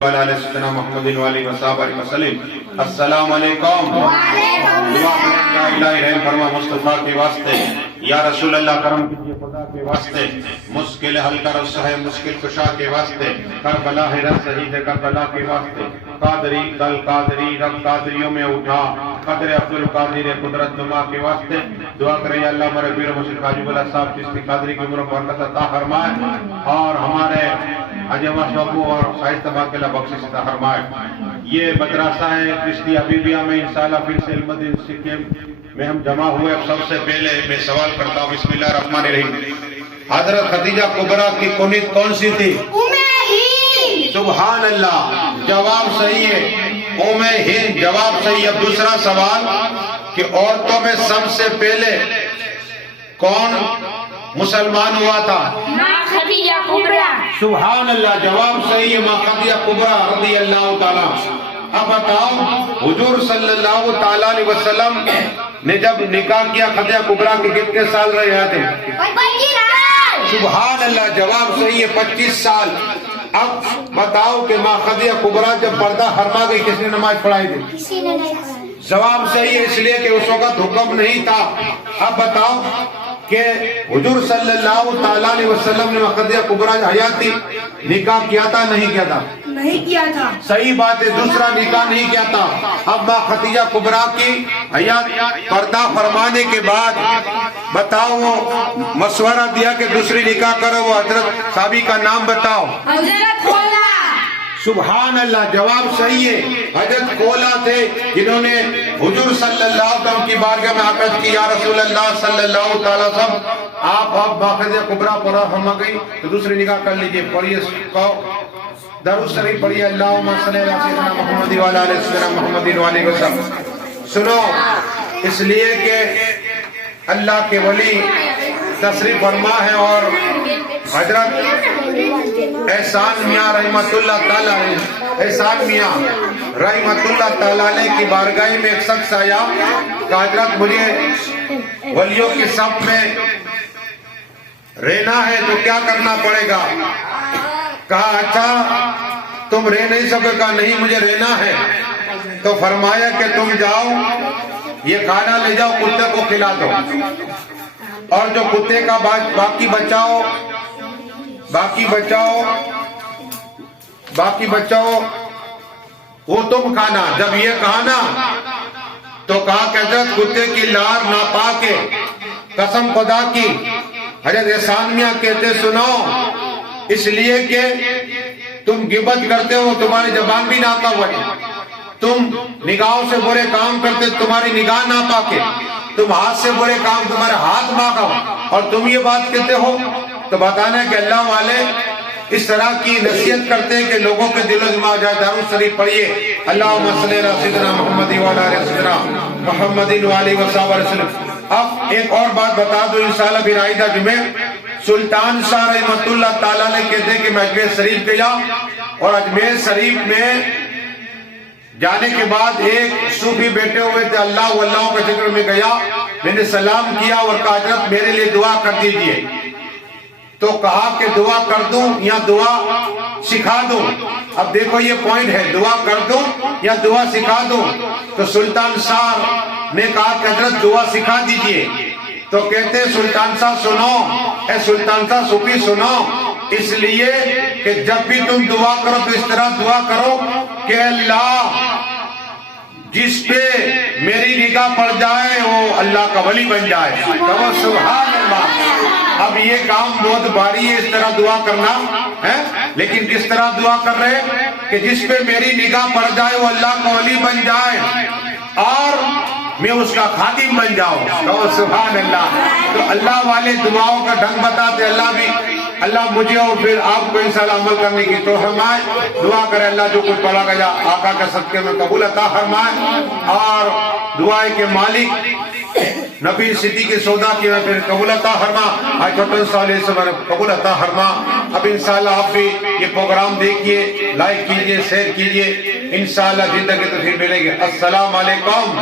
سیدنا محمد والی وصحبہ وسلم۔ السلام علیکم۔ دعا کریں یا الہی رحم فرما مصطفیٰ کے واسطے، یا رسول اللہ کرم کیجیے خدا کے واسطے، مشکل حل کر سہے مشکل کشا کے واسطے، کربلا ہے رب شہید کربلا کے واسطے، قادری دل قادری رب قادریوں میں اٹھا، قدر عبد القادر قدرت نما کے واسطے دعا کریں یا اللہ ہمارے پیر مرشد خواجہ اللہ صاحب چشتی قادری کی عمر و برکت عطا فرمائے، اور ہمارے عجمہ شعبوں اور شائستہ باقلہ بخشش عطا فرمائے۔ یہ مدرسہ ہے چشتی حبیبیہ میں انشاءاللہ پھر سے علمدین سکم میں ہم جمع ہوئے۔ اب سب سے پہلے میں سوال کرتا ہوں، بسم اللہ الرحمن الرحیم، حضرت خدیجہ کبریٰ کی کنیت کون سی تھی؟ سبحان اللہ، جواب صحیح ہے، ام ہند، جواب صحیح۔ اب دوسرا سوال کہ عورتوں میں سب سے پہلے کون مسلمان ہوا تھا؟ ماں خدیجہ کبریٰ۔ سبحان اللہ، جواب صحیح ہے، ماں خدیجہ کبریٰ رضی اللہ تعالیٰ۔ اب بتاؤ حضور صلی اللہ تعالیٰ علیہ وسلم نے جب نکاح کیا خدیجہ کبریٰ کے کتنے سال رہے تھے؟ 25 سال۔ سبحان اللہ، جواب صحیح ہے، 25 سال۔ اب بتاؤ کہ ماں خدیجہ کبریٰ جب پردہ فرما گئی کس نے نماز پڑھائی تھی؟ کسی نے نہیں پڑھا۔ جواب صحیح ہے، اس لیے کہ اس وقت حکم نہیں تھا۔ اب بتاؤ کہ حضور صلی اللہ تعالیٰ علیہ وسلم نے خدیجہ کبریٰ حیات تھی نکاح کیا تھا نہیں کیا تھا؟ نہیں کیا تھا۔ صحیح بات ہے، دوسرا نکاح نہیں کیا تھا۔ اب ماں خدیجہ کبریٰ کی حیات پردہ فرمانے کے بعد بتاؤ وہ مشورہ دیا کہ دوسری نکاح کرو، وہ حضرت صحابی کا نام بتاؤ۔ حضرت خولا۔ سبحان اللہ، جواب صحیح ہے، حضرت خولا تھے جنہوں نے حضور صلی اللہ علیہ وسلم کی بارگاہ میں عقد کی، یا رسول اللہ صلی اللہ تعالیٰ وسلم آپ ماں خدیجہ کبریٰ پردہ فرما گئی تو دوسری نکاح کر لیجئے۔ پڑھیے درود شریف پڑھیے، اللہم صلی علی سیدنا محمد وعلی آل سیدنا محمد وعلیہ وسلم۔ سنو، اس لیے کہ اللہ کے ولی تشریف فرما ہے اور حضرت احسان میاں رحمت اللہ تعالیٰ احسان میاں رحمت اللہ تعالیٰ کی بارگاہ میں ایک شخص آیا کہ حضرت مجھے ولیوں کی صف میں رہنا ہے تو کیا کرنا پڑے گا؟ کہا اچھا تم رہ نہیں سکے؟ کہا نہیں مجھے رہنا ہے۔ تو فرمایا کہ تم جاؤ یہ کھانا لے جاؤ کتے کو کھلا دو، اور جو کتے کا باقی بچاؤ وہ تم کھانا۔ جب یہ کہا نا تو کہا کہ حضرت کتے کی لار ناپاک ہے، قسم خدا کی۔ حضرت احسان میاں کہتے سنو، اس لیے کہ تم غیبت کرتے ہو تمہاری زبان بھی ناپاک ہے، تم نگاہوں سے برے کام کرتے تمہاری نگاہ ناپاک ہے، تم ہاتھ سے برے کام تمہارے ہاتھ ناپاک ہو، اور تم یہ بات کہتے ہو۔ تو بتانا کہ اللہ والے اس طرح کی نصیحت کرتے ہیں کہ لوگوں کے دل و دماغ جائے۔ درود شریف پڑھیے، اللہم صلی علی سیدنا محمد وعلی آل سیدنا محمد وعلیہ وسلم۔ اب ایک اور بات بتا دو، انشاءاللہ پھر آئندہ جمعے سلطان شاہ رحمت اللہ تعالیٰ نے کہتے کہ میں اجمیر شریف گیا، اور اجمیر شریف میں جانے کے بعد ایک صوفی بیٹھے ہوئے تھے، اللہ کے ذکر میں گیا، میں نے سلام کیا اور کہا حضرت میرے لیے دعا کر دیجئے۔ تو کہا کہ دعا کر دوں یا دعا سکھا دوں؟ اب دیکھو یہ پوائنٹ ہے، دعا کر دوں یا دعا سکھا دوں؟ تو سلطان شاہ نے کہا کہ حضرت دعا سکھا دیجئے۔ تو کہتے سلطان شاہ سنو، اے سلطان شاہ صوفی سنو، اس لیے کہ جب بھی تم دعا کرو تو اس طرح دعا کرو کہ اللہ جس پہ میری نگاہ پڑ جائے وہ اللہ کا ولی بن جائے۔ کہو سبحان اللہ۔ اب یہ کام بہت بھاری ہے اس طرح دعا کرنا ہے، لیکن کس طرح دعا کر رہے کہ جس پہ میری نگاہ پڑ جائے وہ اللہ کا ولی بن جائے اور میں اس کا خادم بن جاؤں۔ کہو سبحان اللہ۔ تو اللہ والے دعاؤں کا ڈھنگ بتاتے، اللہ مجھے اور پھر آپ کو انشاءاللہ عمل کرنے کی توفیق فرمائے۔ دعا کرے اللہ جو کچھ پڑھا گیا آقا کے صدقے میں قبول عطا فرمائے، اور دعائے کے مالک نبی صدیق سودا کی پھر قبول عطا فرما، آج چھوٹے سالے سے قبول عطا فرما۔ اب انشاءاللہ آپ بھی یہ پروگرام دیکھیے، لائک کیجئے، شیئر کیجئے، انشاءاللہ زندگی تو پھر ملیں گے۔ السلام علیکم۔